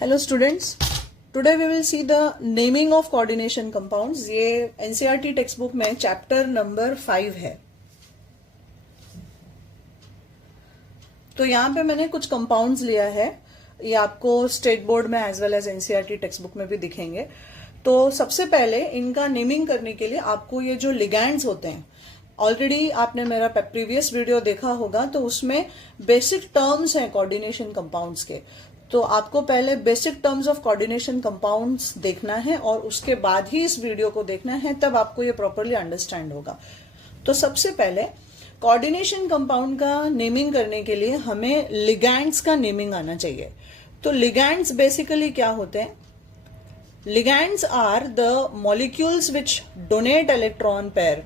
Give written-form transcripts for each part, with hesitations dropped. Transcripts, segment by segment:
Hello students, today we will see the naming of coordination compounds. ये NCERT text book में chapter number 5 है। तो यहाँ पे मैंने कुछ कंपाउंड्स लिया है, ये आपको स्टेट बोर्ड में as well as NCERT text book में भी दिखेंगे। तो सबसे पहले इनका नेमिंग करने के लिए आपको ये जो लिगैंड्स होते हैं, ऑलरेडी आपने मेरा प्रीवियस वीडियो देखा होगा, तो उसमें बेसिक टर्म्स हैं कोऑर्डिनेशन कंपाउंड्स के। तो आपको पहले basic terms of coordination compounds देखना है और उसके बाद ही इस वीडियो को देखना है, तब आपको ये प्रॉपरली अंडरस्टैंड होगा। तो सबसे पहले कोऑर्डिनेशन कंपाउंड का नेमिंग करने के लिए हमें लिगैंड्स का नेमिंग आना चाहिए। तो लिगैंड्स बेसिकली क्या होते हैं? Ligands are the molecules which donate electron pair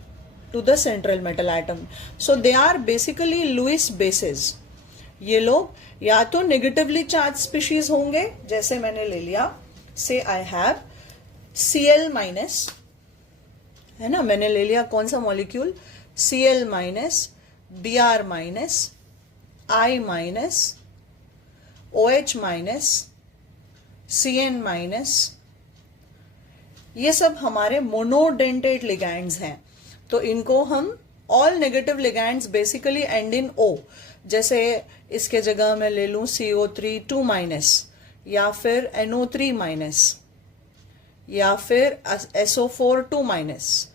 to the central metal atom. So they are basically Lewis bases. ये लोग या तो नेगेटिवली चार्ज स्पीशीज होंगे, जैसे मैंने ले लिया, से आई हैव Cl माइनस, है ना, मैंने ले लिया कौन सा molecule, Cl minus, Br minus, I minus, OH minus, Cn minus. ये सब हमारे मोनोडेंटेट लिगैंड्स हैं। तो इनको हम all negative ligands basically and in O। जैसे इसके जगह मैं ले लूं CO3 2 माइनस, या फिर NO3 माइनस, या फिर SO4 2 माइनस।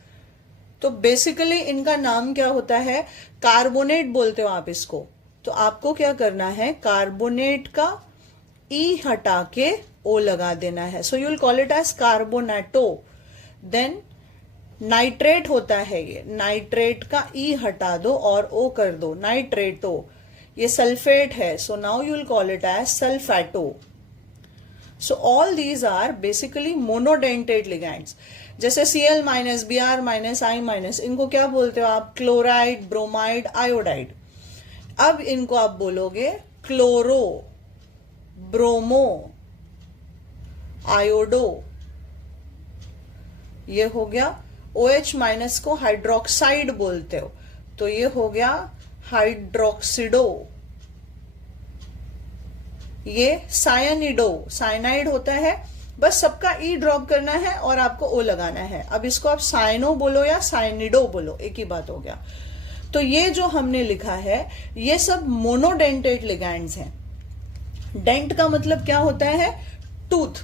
तो बेसिकली इनका नाम क्या होता है? कार्बोनेट बोलते हो आप इसको। तो आपको क्या करना है, कार्बोनेट का ई हटा के ओ लगा देना है। So you will call it as carbonato. Then nitrate होता है, ये नाइट्रेट का ई हटा दो और ओ कर दो, नाइट्रेटो। ये सल्फेट है, so now you will call it as sulphato. So all these are basically monodentate ligands. जैसे Cl minus, Br minus, I minus, इनको क्या बोलते हो आप? Chloride, bromide, iodide. अब इनको आप बोलोगे क्लोरो, ब्रोमो, आयोडो। ये हो गया। OH माइनस को हाइड्रोक्साइड बोलते हो, तो ये हो गया हाइड्रोक्सिडो। ये सायनिडो, साइनाइड होता है, बस सबका ई ड्रॉप करना है और आपको ओ लगाना है। अब इसको आप साइनो बोलो या साइनिडो बोलो, एक ही बात हो गया। तो ये जो हमने लिखा है, ये सब मोनोडेंटेट लिगैंड्स हैं। डेंट का मतलब क्या होता है? टूथ।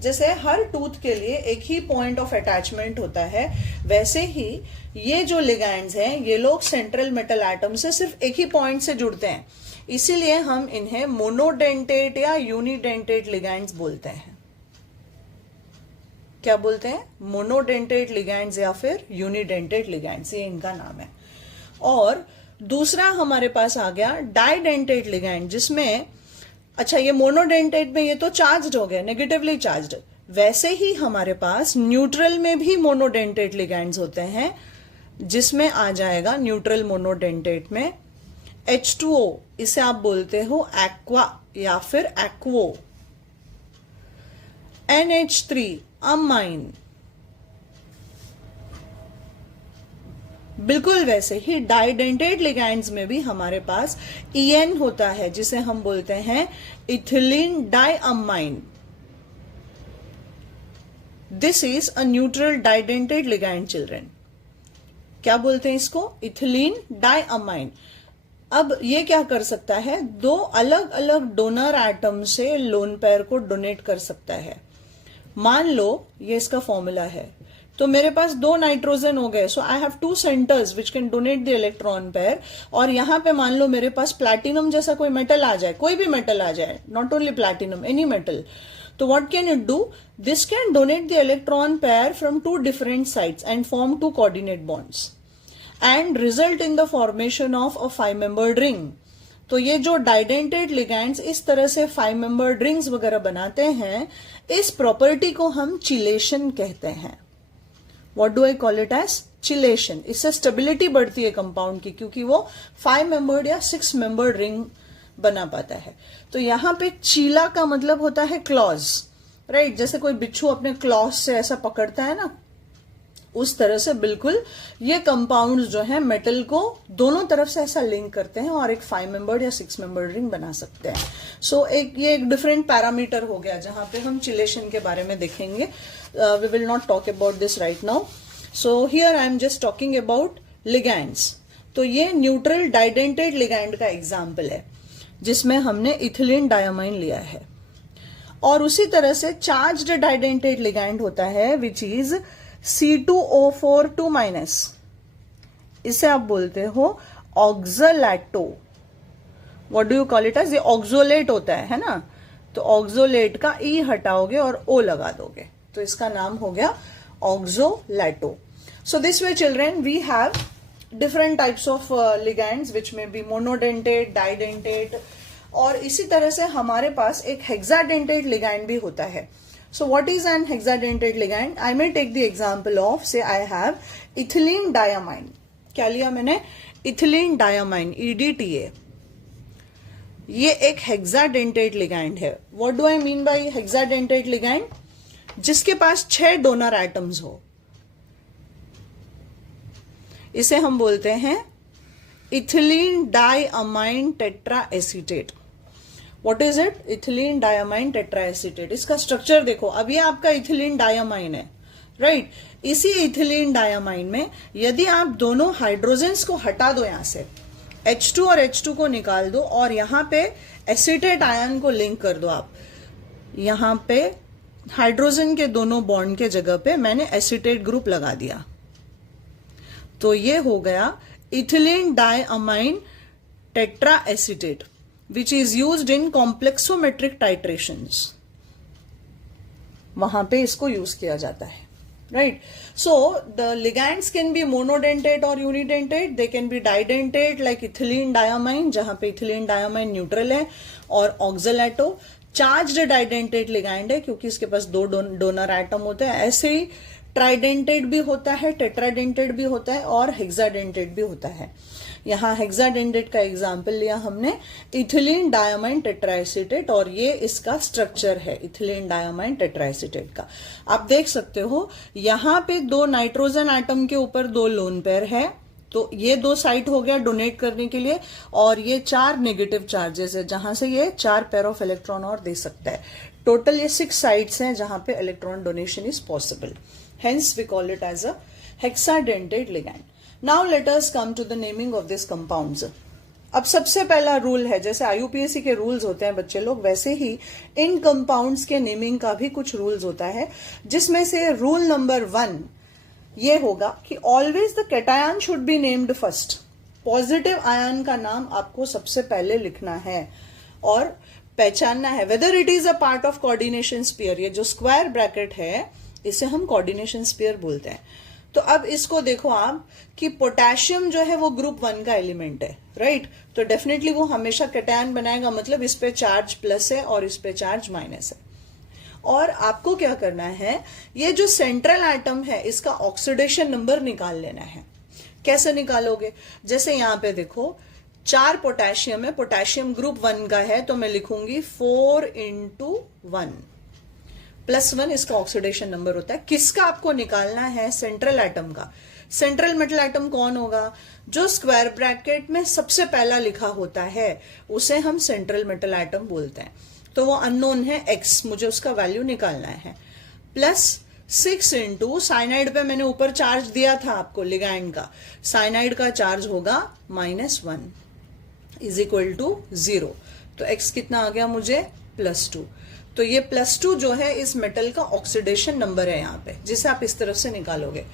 जैसे हर टूथ के लिए एक ही पॉइंट ऑफ अटैचमेंट होता है, वैसे ही ये जो लिगैंड्स हैं, ये लोग सेंट्रल मेटल एटम से सिर्फ एक ही पॉइंट से जुड़ते हैं। इसीलिए हम इन्हें मोनोडेंटेट या यूनिडेंटेट लिगैंड्स बोलते हैं। क्या बोलते हैं? मोनोडेंटेट लिगैंड्स या फिर यूनिडेंटेट लिगैंड्स, ये इनका नाम है। और दूसरा हमारे पास आ गया डाइडेंटेट लिगैंड, जिसमें अच्छा, ये मोनोडेंटेट में ये तो चार्ज्ड हो गया, नेगेटिवली चार्ज्ड। वैसे ही हमारे पास न्यूट्रल में भी मोनोडेंटेट लिगैंड्स होते हैं, जिसमें आ जाएगा न्यूट्रल मोनोडेंटेट में H2O। इसे आप बोलते हो एक्वा या फिर एक्वो। NH3 amine. बिल्कुल वैसे ही डाइडेंटेट लिगैंड्स में भी हमारे पास EN होता है, जिसे हम बोलते हैं ethylene diamine. This is a neutral डाइडेंटेट ligand children. क्या बोलते हैं इसको? Ethylene diamine. अब ये क्या कर सकता है? दो अलग अलग डोनर एटम से लोन पेयर को डोनेट कर सकता है। मान लो ये इसका फॉर्मूला है, तो मेरे पास दो नाइट्रोजन हो गए, so I have two centres which can donate the electron pair. और यहां पे मान लो मेरे पास प्लैटिनम जैसा कोई मेटल आ जाए, कोई भी मेटल आ जाए, not only platinum, any metal. तो what can it do? This can donate the electron pair from two different sides and form two coordinate bonds and result in the formation of a 5 membered ring. तो ये जो डाइडेंटेट ligands इस तरह से 5 membered rings वगैरह बनाते हैं, इस प्रॉपर्टी को हम चिलेशन कहते हैं। What do I call it as? Chelation. इससे स्टेबिलिटी बढ़ती है कंपाउंड की, क्योंकि वो 5 मेंबर्ड या 6 मेंबर्ड रिंग बना पाता है। तो यहां पे चीला का मतलब होता है क्लॉज, राइट? जैसे कोई बिच्छू अपने क्लॉज से ऐसा पकड़ता है ना, उस तरह से बिल्कुल ये कंपाउंड्स जो है मेटल को दोनों तरफ से ऐसा लिंक करते हैं और एक 5 मेंबर्ड या 6 मेंबर्ड रिंग बना सकते हैं. सो ये एक डिफरेंट पैरामीटर हो गया जहां पे हम चिलेशन के बारे में देखेंगे. We will not talk about this right now. So here I am just talking about ligands. तो ये न्यूट्रल डाइडेंटेड लिगैंड का एग्जाम्पल है जिसमें हमने इथिलीन डायमाइन लिया है. और उसी तरह से चार्ज्ड डाइडेंटेड लिगैंड होता है विच इज C2O4 इसे आप बोलते हो oxalato. What do you call it as? ये ऑक्सोलेट होता है ना. तो ऑक्सोलेट का ई हटाओगे और ओ लगा दोगे तो इसका नाम हो गया oxalato. So this way children we have different types of ligands which may be monodentate, डाइडेंटेड, और इसी तरह से हमारे पास एक हेक्साडेंटेड लिगैंड भी होता है. So what is an hexadentate ligand? I may take the example of, say I have ethylene diamine. क्या लिया मैंने? Ethylene diamine, EDTA. ये एक hexadentate ligand है. What do I mean by hexadentate ligand? जिसके पास 6 डोनर एटम्स हो, इसे हम बोलते हैं ethylene diamine tetraacetate. What is it? Ethylene diamine tetraacetate. इसका स्ट्रक्चर देखो. अब ये आपका इथिलीन डायमाइन है, राइट? इसी इथिलीन डायमाइन में यदि आप दोनों हाइड्रोजन्स को हटा दो, यहां से H2 और H2 को निकाल दो और यहां पे एसीटेट आयन को लिंक कर दो. आप यहां पे हाइड्रोजन के दोनों बॉन्ड के जगह पे मैंने एसीटेट ग्रुप लगा दिया, तो ये हो गया ethylene diamine टेट्राएसीटेट which is used in complexometric titrations. वहां पे इसको यूज किया जाता है, right? So the ligands can be monodentate or unidentate. They can be didentate like ethylene diamine, जहां पे ethylene diamine न्यूट्रल है, और oxalato चार्ज्ड डाइडेंटेट लिगैंड है क्योंकि इसके पास 2 डोनर एटम होते हैं. ऐसे ही ट्राइडेंटेट भी होता है, टेट्राडेंटेट भी होता है और हेक्साडेंटेट भी होता है. यहाँ हेक्साडेंटेट का एग्जाम्पल लिया हमने इथिलीन डायमाइन टेट्राएसीटेट, और ये इसका स्ट्रक्चर है इथिलीन डायमाइन टेट्राएसीटेट का. आप देख सकते हो यहाँ पे 2 नाइट्रोजन एटम के ऊपर 2 लोन पेयर है, तो ये 2 साइट हो गया डोनेट करने के लिए, और ये 4 नेगेटिव चार्जेस है जहां से ये 4 पेयर ऑफ इलेक्ट्रॉन और दे सकता है. टोटल ये 6 साइट्स हैं जहां पे electron donation is possible. Hence we call it as a hexadentate ligand. Now let us come to the naming of this compounds. अब सबसे पहला रूल है, जैसे IUPAC के रूल्स होते हैं बच्चे लोग, वैसे ही इन कंपाउंड्स के नेमिंग का भी कुछ रूल्स होता है, जिसमें से रूल नंबर 1 ये होगा कि always the cation should be named first. Positive ion का नाम आपको सबसे पहले लिखना है और पहचानना है whether it is a part of coordination sphere. ये जो स्क्वायर ब्रैकेट है इसे हम कोऑर्डिनेशन स्फीयर बोलते हैं. तो अब इसको देखो आप कि पोटेशियम जो है वो ग्रुप 1 का एलिमेंट है, राइट? तो डेफिनेटली वो हमेशा कैटायन बनाएगा, मतलब इस पे चार्ज प्लस है और इस पे चार्ज माइनस है. और आपको क्या करना है, ये जो सेंट्रल एटम है इसका ऑक्सीडेशन नंबर निकाल लेना है. कैसे निकालोगे? जैसे यहां पे देखो 4 पोटेशियम है, पोटेशियम ग्रुप 1 का है, तो मैं लिखूंगी 4 × 1 +1 इसका ऑक्सीडेशन नंबर होता है. किसका आपको निकालना है? सेंट्रल एटम का. सेंट्रल मेटल एटम कौन होगा? जो स्क्वायर ब्रैकेट में सबसे पहला लिखा होता है उसे हम सेंट्रल मेटल एटम बोलते हैं. तो वो अननोन है X, मुझे उसका वैल्यू निकालना है. +6 × साइनाइड पे मैंने ऊपर चार्ज दिया था आपको लिगैंड का, साइनाइड का चार्ज होगा -1 = 0. तो X कितना आ गया मुझे? +2. तो ये +2 जो है इस मेटल का ऑक्सीडेशन नंबर है यहाँ पे, जिसे आप इस तरफ से निकालोगे.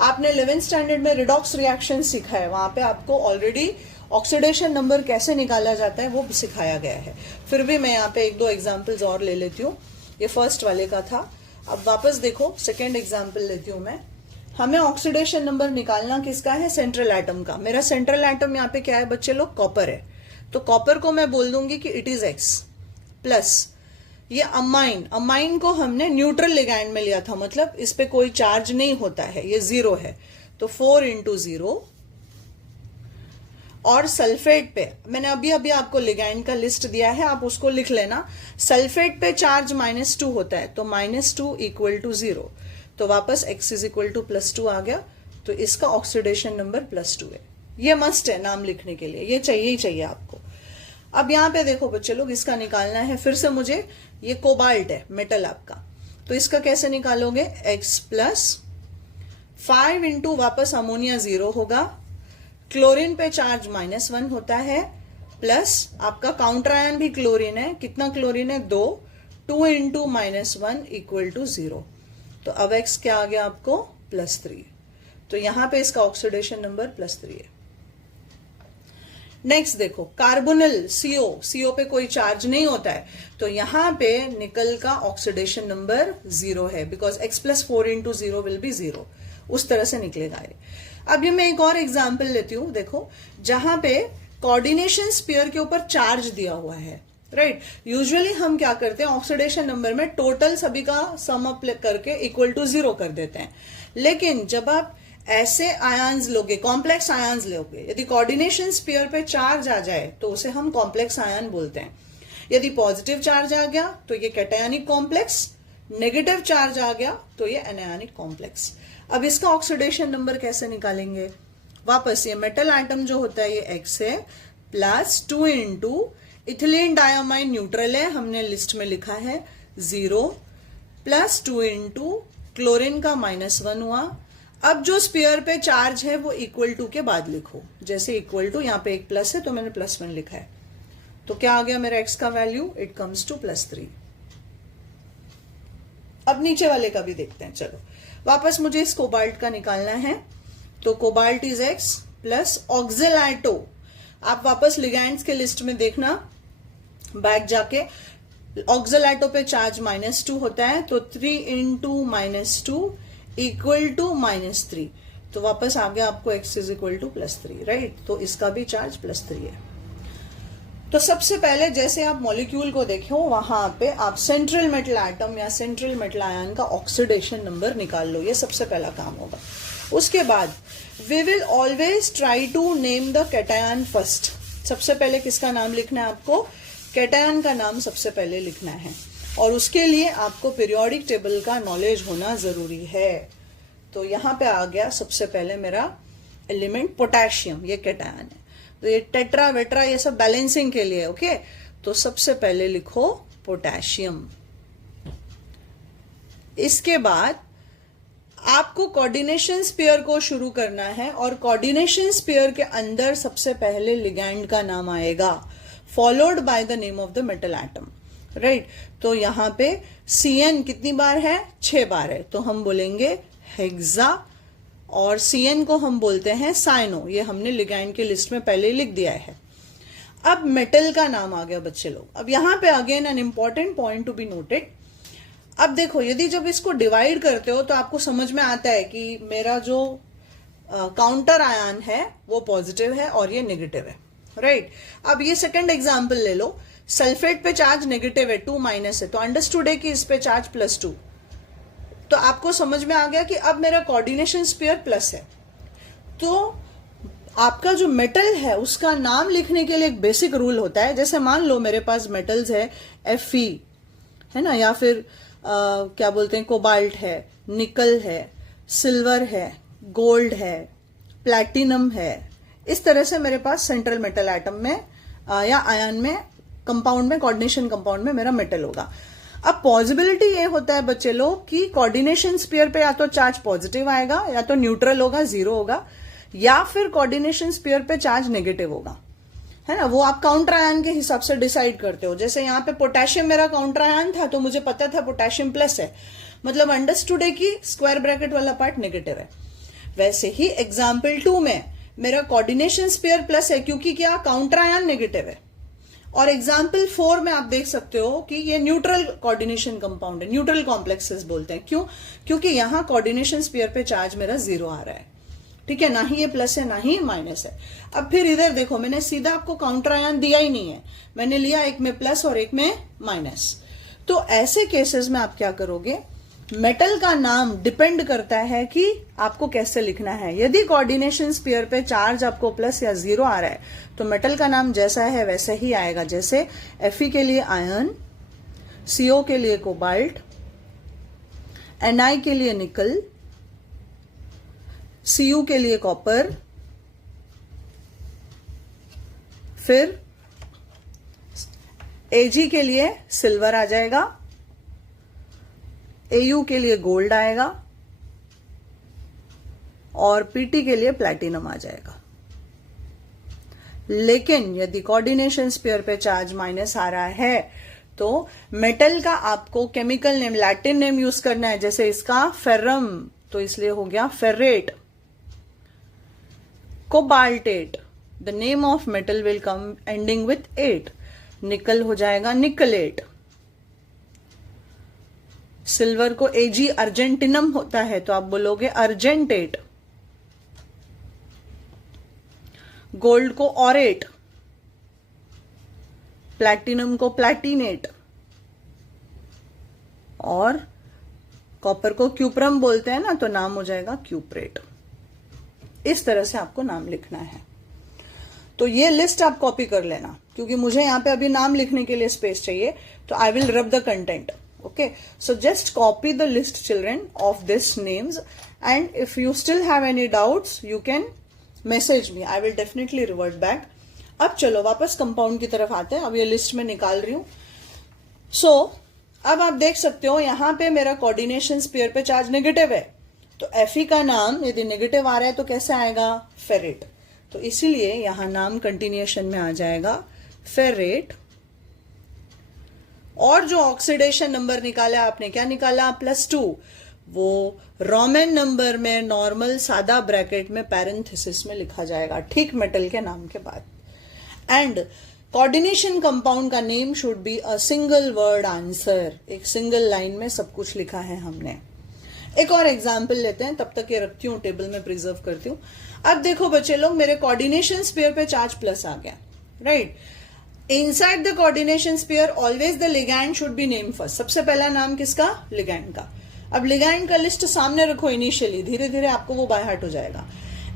आपने 11th स्टैंडर्ड में रिडॉक्स रिएक्शन सीखा है, वहां पे आपको ऑलरेडी ऑक्सीडेशन नंबर कैसे निकाला जाता है वो सिखाया गया है. फिर भी मैं यहाँ पे 1-2 एग्जाम्पल्स और ले लेती हूँ. ये फर्स्ट वाले का था. अब वापस देखो, सेकेंड एग्जाम्पल लेती हूँ मैं. हमें ऑक्सीडेशन नंबर निकालना किसका है? सेंट्रल एटम का. मेरा सेंट्रल एटम यहाँ पे क्या है बच्चे लोग? कॉपर है. तो कॉपर को मैं बोल दूंगी कि इट इज X प्लस ये अमाइन को हमने न्यूट्रल लिगैंड में लिया था, मतलब इस पे कोई चार्ज नहीं होता है, ये 0 है, तो 4 × 0. और सल्फेट पे मैंने अभी आपको लिगैंड का लिस्ट दिया है, आप उसको लिख लेना. सल्फेट पे चार्ज -2 होता है, तो -2 = 0. तो वापस x इज इक्वल टू +2 आ गया, तो इसका ऑक्सीडेशन नंबर +2 है। ये मस्ट है नाम लिखने के लिए, ये चाहिए ही चाहिए आपको। अब यहां पे देखो बच्चे लोग, इसका निकालना है फिर से मुझे। ये कोबाल्ट है मेटल आपका, तो इसका कैसे निकालोगे, x + 5 इंटू वापस अमोनिया 0 होगा, क्लोरीन पे चार्ज -1 होता है, प्लस आपका काउंटर आयन भी क्लोरीन है। कितना क्लोरीन है, 2 इंटू -1 इक्वल टू 0। तो अब x क्या आ गया आपको, +3। तो यहां पे इसका ऑक्सीडेशन नंबर +3 है। नेक्स्ट देखो कार्बोनिल CO पे कोई चार्ज नहीं होता है, तो यहां पे निकल का ऑक्सीडेशन नंबर 0 है, because x + 4 into 0 will be 0। उस तरह से निकलेगा ये। अब ये मैं एक और एग्जाम्पल लेती हूं, देखो जहां पे कोऑर्डिनेशन स्फीयर के ऊपर चार्ज दिया हुआ है, राइट। यूजुअली हम क्या करते हैं, ऑक्सीडेशन नंबर में टोटल सभी का सम अप करके इक्वल टू 0 कर देते हैं। लेकिन जब आप ऐसे आयन्स लोगे, कॉम्प्लेक्स आयन्स लोगे, यदि कोऑर्डिनेशन स्फीयर पे चार्ज आ जाए तो उसे हम कॉम्प्लेक्स आयन बोलते हैं। यदि पॉजिटिव चार्ज आ गया तो ये कैटायनिक कॉम्प्लेक्स, नेगेटिव चार्ज आ गया तो ये एनायनिक कॉम्प्लेक्स। अब इसका ऑक्सीडेशन नंबर कैसे निकालेंगे, वापस ये मेटल एटम जो होता है ये x है, +2 इंटू इथिलीन डायमाइन न्यूट्रल है, हमने लिस्ट में लिखा है 0, +2 इंटू क्लोरीन का -1 हुआ। अब जो स्फीयर पे चार्ज है वो इक्वल टू के बाद लिखो, जैसे इक्वल टू, यहाँ पे एक प्लस है तो मैंने +1 लिखा है, तो क्या आ गया मेरा x का वैल्यू, इट कम्स टू +3। अब नीचे वाले का भी देखते हैं। चलो वापस मुझे इस कोबाल्ट का निकालना है, तो कोबाल्ट इज x प्लस ऑक्जेलाइटो। आप वापस लिगैंड्स के लिस्ट में देखना, बैक जाके ऑक्जेलाइटो पे चार्ज -2 होता है, तो 3 इंटू -2 इक्वल टू -3। तो वापस आ गया आपको x is equal to +3, right. तो इसका भी चार्ज +3 है। तो सबसे पहले जैसे आप मॉलिक्यूल को देखो, वहां पे आप सेंट्रल मेटल एटम या सेंट्रल मेटल आयन का ऑक्सीडेशन नंबर निकाल लो, ये सबसे पहला काम होगा। उसके बाद we will always try to name the cation first. सबसे पहले किसका नाम लिखना है आपको, कैटायन का नाम सबसे पहले लिखना है, और उसके लिए आपको पीरियोडिक टेबल का नॉलेज होना जरूरी है। तो यहां पे आ गया सबसे पहले मेरा एलिमेंट पोटेशियम, ये कैटायन है। तो ये टेट्रा वेट्रा ये सब बैलेंसिंग के लिए, ओके। तो सबसे पहले लिखो पोटेशियम। इसके बाद आपको कोऑर्डिनेशन स्फीयर को शुरू करना है, और कोऑर्डिनेशन स्फीयर के अंदर सबसे पहले लिगैंड का नाम आएगा, followed by the name of the metal atom, right. तो यहां पे CN कितनी बार है, 6 बार है, तो हम बोलेंगे हेक्सा, और CN को हम बोलते हैं साइनो। ये हमने लिगैंड के लिस्ट में पहले लिख दिया है। अब मेटल का नाम आ गया बच्चे लोग। अब यहां पे again an important point to be noted. अब देखो, यदि जब इसको डिवाइड करते हो तो आपको समझ में आता है कि मेरा जो काउंटर आयन है वो पॉजिटिव है और ये नेगेटिव है, राइट। अब ये सेकंड एग्जांपल ले लो, सल्फेट पे चार्ज नेगेटिव है, 2 माइनस है, तो अंडरस्टूड है कि इस पे चार्ज +2। तो आपको समझ में आ गया कि अब मेरा कोऑर्डिनेशन स्फीयर प्लस है। तो आपका जो मेटल है उसका नाम लिखने के लिए एक बेसिक रूल होता है। जैसे मान लो मेरे पास मेटल्स है Fe, है ना, या फिर क्या बोलते हैं, कोबाल्ट है, निकल है, सिल्वर है, गोल्ड है, प्लैटिनम है। इस तरह से मेरे पास सेंट्रल मेटल एटम में या आयन में, कंपाउंड में, कोऑर्डिनेशन कंपाउंड में मेरा मेटल होगा। अब पॉसिबिलिटी ये होता है बच्चे लोग कि कोऑर्डिनेशन स्फीयर पे या तो चार्ज पॉजिटिव आएगा, या तो न्यूट्रल होगा, 0 होगा, या फिर कोऑर्डिनेशन स्फीयर पे चार्ज नेगेटिव होगा, है ना। वो आप काउंटर आयन के हिसाब से डिसाइड करते हो। जैसे यहाँ पे पोटेशियम मेरा काउंटर आयन था, तो मुझे पता था पोटेशियम प्लस है, मतलब अंडरस्टूड है कि स्क्वायर ब्रैकेट वाला पार्ट नेगेटिव है। वैसे ही एग्जाम्पल 2 में मेरा कोऑर्डिनेशन स्फीयर प्लस है, क्योंकि क्या, काउंटर आयन नेगेटिव है। और एग्जाम्पल 4 में आप देख सकते हो कि ये न्यूट्रल कोऑर्डिनेशन कंपाउंड है, न्यूट्रल कॉम्प्लेक्सेस बोलते हैं। क्यों, क्योंकि यहां कोऑर्डिनेशन स्फीयर पे चार्ज मेरा 0 आ रहा है, ठीक है, ना ही ये प्लस है ना ही माइनस है। अब फिर इधर देखो, मैंने सीधा आपको काउंटर आयन दिया ही नहीं है, मैंने लिया एक में प्लस और एक में माइनस। तो ऐसे केसेस में आप क्या करोगे, मेटल का नाम डिपेंड करता है कि आपको कैसे लिखना है। यदि कोऑर्डिनेशन स्फीयर पे चार्ज आपको प्लस या 0 आ रहा है, तो मेटल का नाम जैसा है वैसे ही आएगा। जैसे Fe के लिए आयरन, CO के लिए कोबाल्ट, Na के लिए निकल, Cu के लिए कॉपर, फिर Ag के लिए सिल्वर आ जाएगा, Au के लिए गोल्ड आएगा और Pt के लिए प्लैटिनम आ जाएगा। लेकिन यदि कोऑर्डिनेशन स्पेयर पे चार्ज माइनस आ रहा है तो मेटल का आपको chemical name, Latin name use करना है। जैसे इसका फेरम, तो इसलिए हो गया ferrate. Cobaltate, the name of metal will come ending with 8। Nickel हो जाएगा निकलेट। सिल्वर को Ag अर्जेंटिनम होता है तो आप बोलोगे अर्जेंटेट। गोल्ड को ऑरेट, प्लैटिनम को प्लैटिनेट और कॉपर को क्यूप्रम बोलते हैं ना, तो नाम हो जाएगा क्यूप्रेट। इस तरह से आपको नाम लिखना है। तो ये लिस्ट आप कॉपी कर लेना, क्योंकि मुझे यहां पे अभी नाम लिखने के लिए स्पेस चाहिए, तो आई विल रब the content. Okay, so just copy the list, children, of these names, and if you still have any doubts, you can message me. I will definitely revert back. अब चलो वापस compound की तरफ आते हैं। अब ये लिस्ट में निकाल रही हूं। So, अब आप देख सकते हो यहां पे मेरा कोऑर्डिनेशन स्पेयर पे चार्ज नेगेटिव है, तो Fe का नाम यदि नेगेटिव आ रहा है तो कैसे आएगा? फेरेट। तो इसीलिए यहां नाम कंटिन्यूएशन में आ जाएगा फेरेट। और जो ऑक्सीडेशन नंबर निकाला आपने, क्या निकाला? +2। वो रोमन नंबर में नॉर्मल सादा ब्रैकेट में पैरेंथेसिस में लिखा जाएगा, ठीक मेटल के नाम के बाद। एंड कोऑर्डिनेशन कंपाउंड का name should be a single word answer. एक सिंगल लाइन में सब कुछ लिखा है हमने। एक और एग्जाम्पल लेते हैं, तब तक ये रखती हूं टेबल में, प्रिजर्व करती हूं। अब देखो बच्चे लोग, मेरे कोऑर्डिनेशन स्पेयर पे चार्ज प्लस आ गया, right. Inside the coordination sphere always the ligand should be named first. सबसे पहला नाम किसका? ligand का। अब ligand का लिस्ट सामने रखो इनिशियली, धीरे धीरे आपको वो बाय हार्ट हो जाएगा।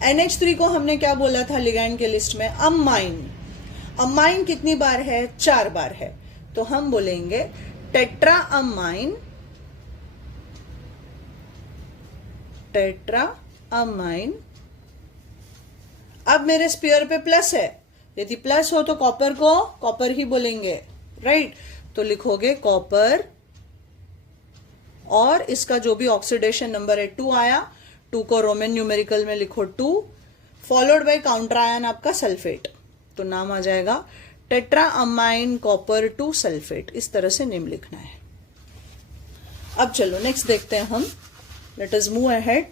NH3 को हमने क्या बोला था ligand के लिस्ट में? अमाइन। अमाइन कितनी बार है? 4 बार है, तो हम बोलेंगे टेट्रा अमाइन, टेट्रा अमाइन। अब मेरे स्पेयर पे प्लस है, यदि प्लस हो तो कॉपर को कॉपर ही बोलेंगे, राइट। तो लिखोगे कॉपर, और इसका जो भी ऑक्सीडेशन नंबर है 2 आया, 2 को रोमन न्यूमेरिकल में लिखो 2, फॉलोड बाय काउंटर आयन आपका सल्फेट, तो नाम आ जाएगा टेट्रा अमाइन कॉपर 2 सल्फेट। इस तरह से नेम लिखना है। अब चलो नेक्स्ट देखते हैं हम। Let us move ahead.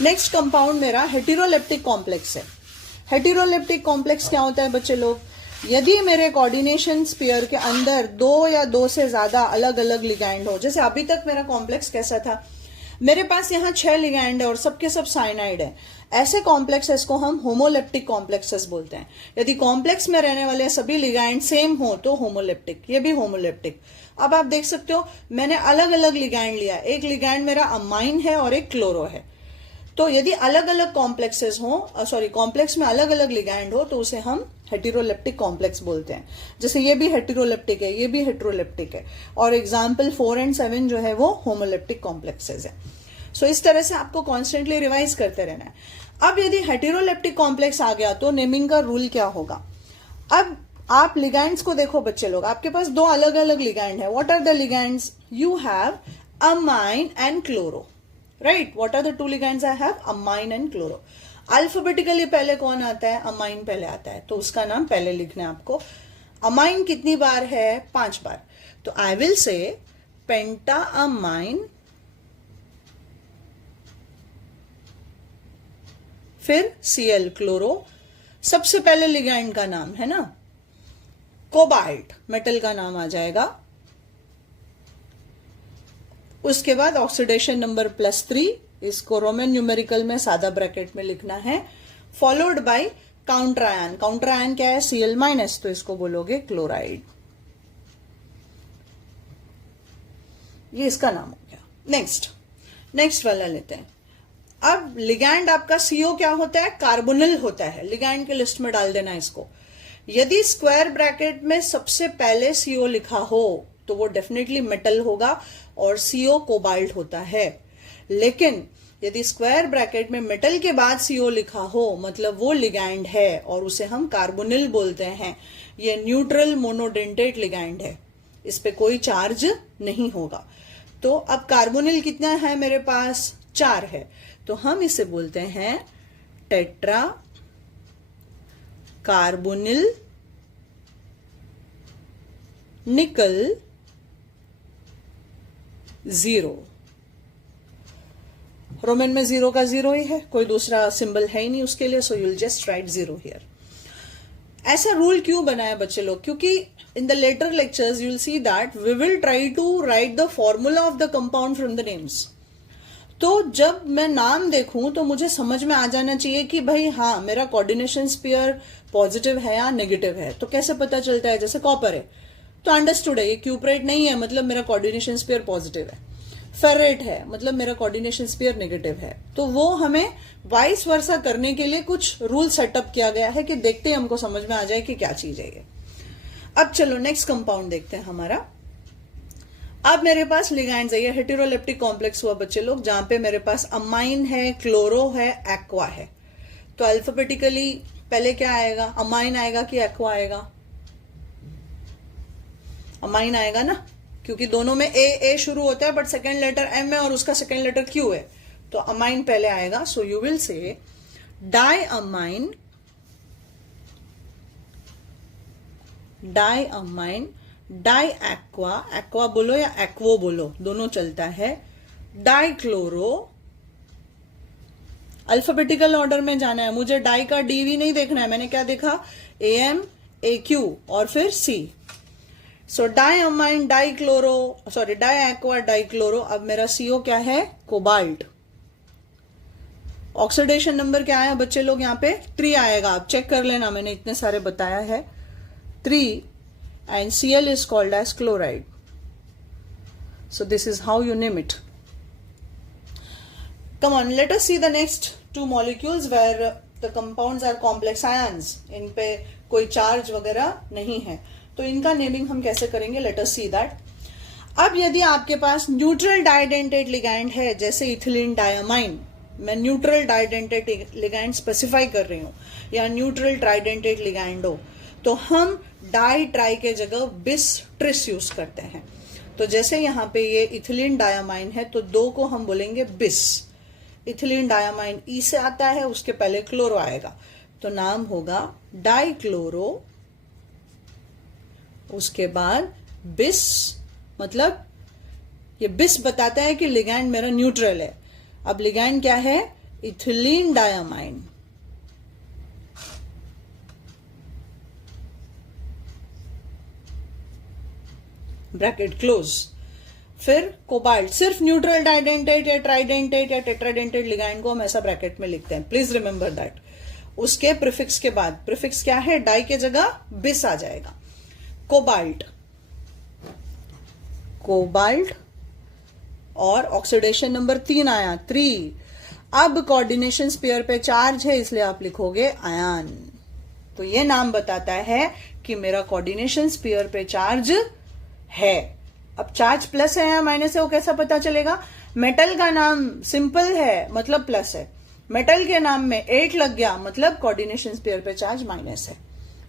Next compound मेरा हेटेरोलेप्टिक कॉम्प्लेक्स है। हेटेरोलेप्टिक कॉम्प्लेक्स क्या होता है बच्चे लोग? यदि मेरे कोऑर्डिनेशन स्पेयर के अंदर 2 या 2 से ज्यादा अलग अलग लिगैंड हो, जैसे अभी तक मेरा कॉम्प्लेक्स कैसा था, मेरे पास यहाँ 6 लिगैंड है और सबके सब साइनाइड है, ऐसे कॉम्प्लेक्सेस को हम होमोलेप्टिक कॉम्प्लेक्सेस बोलते हैं। यदि कॉम्प्लेक्स में रहने वाले सभी लिगैंड सेम हो तो होमोलेप्टिक, ये भी होमोलेप्टिक। अब आप देख सकते हो मैंने अलग अलग लिगैंड लिया, एक लिगैंड मेरा अमाइन है और एक क्लोरो है। तो यदि अलग अलग कॉम्प्लेक्सेस हो, सॉरी कॉम्प्लेक्स में अलग अलग लिगैंड हो, तो उसे हम हेटेरोलेप्टिक कॉम्प्लेक्स बोलते हैं। जैसे ये भी हेटेरोलेप्टिक है, ये भी हेटेरोलेप्टिक है, और एग्जाम्पल 4 और 7 जो है वो होमोलेप्टिक कॉम्प्लेक्सेस है। सो इस तरह से आपको कॉन्स्टेंटली रिवाइज करते रहना है। अब यदि हेटेरोलेप्टिक कॉम्प्लेक्स आ गया तो नेमिंग का रूल क्या होगा? अब आप लिगैंड्स को देखो बच्चे लोग, आपके पास 2 अलग अलग लिगैंड है। What are the ligands? You have amine and chloro, right. What are the 2 ligands I have? Amine and chloro. Alphabetically पहले कौन आता है? अमाइन पहले आता है, तो उसका नाम पहले लिखना है आपको। अमाइन कितनी बार है? 5 बार। तो I will say penta amine, फिर Cl क्लोरो, सबसे पहले लिगैंड का नाम है ना, कोबाल्ट मेटल का नाम आ जाएगा। उसके बाद ऑक्सीडेशन नंबर +3, इसको रोमन न्यूमेरिकल में सादा ब्रैकेट में लिखना है, followed by counter ion. Counter ion क्या है? Cl-, तो इसको बोलोगे क्लोराइड। ये इसका नाम हो गया। नेक्स्ट वाला लेते हैं। अब लिगैंड आपका CO क्या होता है? कार्बोनिल होता है। लिगैंड के लिस्ट में डाल देना इसको। यदि स्क्वायर ब्रैकेट में सबसे पहले CO लिखा हो तो वो डेफिनेटली मेटल होगा और CO कोबाल्ट होता है। लेकिन यदि स्क्वायर ब्रैकेट में मेटल के बाद CO लिखा हो मतलब वो लिगैंड है और उसे हम कार्बोनिल बोलते हैं। ये न्यूट्रल मोनोडेंटेट लिगैंड है, इस पे कोई चार्ज नहीं होगा। तो अब कार्बोनिल कितना है मेरे पास? 4 है, तो हम इसे बोलते हैं टेट्रा कार्बोनिल निकल 0। रोमन में 0 का 0 ही है, कोई दूसरा सिंबल है ही नहीं उसके लिए, so you'll just right 0 here. ऐसा रूल क्यों बनाया बच्चे लोग? क्योंकि in the later lectures you will see that we will try to write the formula of the compound from the names। तो जब मैं नाम देखूं तो मुझे समझ में आ जाना चाहिए कि भाई हाँ मेरा कोऑर्डिनेशन स्फीयर पॉजिटिव है या नेगेटिव है। तो कैसे पता चलता है? जैसे कॉपर है तो अंडरस्टूड है, ये क्यूपरेट नहीं है मतलब मेरा कोऑर्डिनेशन स्फीयर पॉजिटिव है। फेरेट है मतलब मेरा कोऑर्डिनेशन स्फीयर नेगेटिव है। तो वो हमें वाइस वर्सा करने के लिए कुछ रूल सेटअप किया गया है कि देखते ही हमको समझ में आ जाए कि क्या चीज है ये। अब चलो नेक्स्ट कंपाउंड देखते हैं हमारा। अब मेरे पास लिगैंड्स है, ये हेटेरोलेप्टिक कॉम्प्लेक्स हुआ बच्चे लोग, जहां पे मेरे पास अमाइन है, क्लोरो है, एक्वा है। तो अल्फाबेटिकली पहले क्या आएगा? अमाइन आएगा कि एक्वा आएगा? अमाइन आएगा ना, क्योंकि दोनों में ए शुरू होता है बट सेकेंड लेटर एम है और उसका सेकेंड लेटर क्यू है, तो अमाइन पहले आएगा। So you will say di amine, di amine, di aqua, aqua बोलो या एक्वो बोलो दोनों चलता है, डाई क्लोरो। अल्फाबेटिकल ऑर्डर में जाना है मुझे, डाई का डीवी नहीं देखना है। मैंने क्या देखा? AM AQ और फिर C। So di amine, di chloro, sorry di aqua, di chloro. अब मेरा CO क्या है? कोबाल्ट। ऑक्सीडेशन नंबर क्या आया बच्चे लोग? यहाँ पे 3 आएगा, आप चेक कर लेना, मैंने इतने सारे बताया है 3, and Cl is called as chloride. So this is how you name it. Come on, let us see the next 2 molecules where the compounds are complex ions. इन पे कोई चार्ज वगैरह नहीं है, तो इनका नेमिंग हम कैसे करेंगे? Let us see that. अब यदि आपके पास न्यूट्रल डाइडेंटेट लिगैंड है, जैसे इथिलीन डायमाइन, मैं न्यूट्रल डाइडेंटेट लिगैंड स्पेसिफाई कर रही हूं, या न्यूट्रल ट्राइडेंटेट लिगैंड हो, तो हम डाई ट्राई के जगह बिस ट्रिस यूज करते हैं। तो जैसे यहां पे ये इथिलीन डायमाइन है तो 2 को हम बोलेंगे बिस। इथिलीन डायमाइन ई से आता है, उसके पहले क्लोरो आएगा, तो नाम होगा डाई क्लोरो, उसके बाद बिस। मतलब ये बिस बताता है कि लिगैंड मेरा न्यूट्रल है। अब लिगैंड क्या है? Ethylene diamine. Bracket close. फिर कोबाल्ट, सिर्फ न्यूट्रल डाइडेंटेट या ट्राइडेंटेट या टेट्राडेंटेट लिगैंड को हम ऐसा ब्रैकेट में लिखते हैं, प्लीज रिमेंबर दैट। उसके प्रीफिक्स के बाद, प्रीफिक्स क्या है? डाई के जगह बिस आ जाएगा। कोबाल्ट, कोबाल्ट, और ऑक्सीडेशन नंबर 3 आया 3। अब कोऑर्डिनेशन स्फीयर पे चार्ज है इसलिए आप लिखोगे आयन। तो ये नाम बताता है कि मेरा कोऑर्डिनेशन स्फीयर पे चार्ज है। अब चार्ज प्लस है या माइनस है वो कैसा पता चलेगा? मेटल का नाम सिंपल है मतलब प्लस है, मेटल के नाम में 8 लग गया मतलब कोऑर्डिनेशन स्फीयर पे चार्ज माइनस है।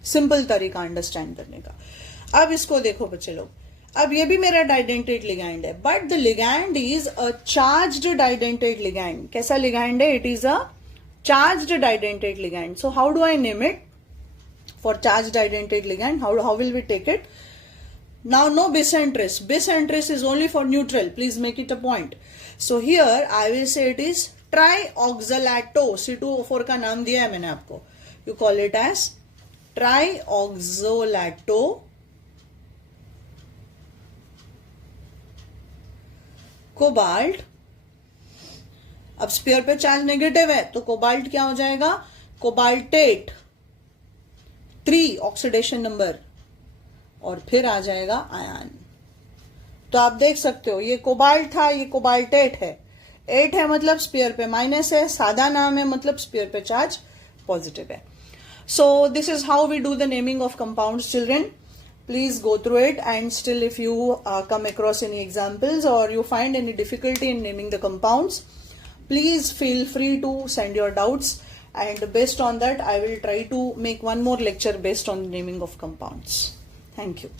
सिंपल तरीका अंडरस्टैंड करने का। अब इसको देखो बच्चे लोग, अब ये भी मेरा डाइडेंटेट लिगैंड है, but the ligand is a charged didentate ligand. कैसा लिगैंड है? It is a charged didentate ligand. So how do I name it for charged didentate ligand? How will we take it? Now no bis and tris. Bis and tris is only for neutral. Please make it a point. So here I will say it is trioxalato. C2O4 का नाम दिया है मैंने आपको. You call it as trioxalato. Cobalt. अब sphere पे charge negative है तो कोबाल्ट क्या हो जाएगा? कोबाल्टेट 3 ऑक्सीडेशन नंबर, और फिर आ जाएगा आयन। तो आप देख सकते हो ये कोबाल्ट था, ये कोबाल्टेट है। 8 है मतलब स्फीयर पे माइनस है, सादा नाम है मतलब स्फीयर पे चार्ज पॉजिटिव है। So this is how we do the naming of compounds, children. Please go through it, and still if you come across any examples or you find any difficulty in naming the compounds, please feel free to send your doubts, and based on that I will try to make one more lecture based on the naming of compounds. Thank you.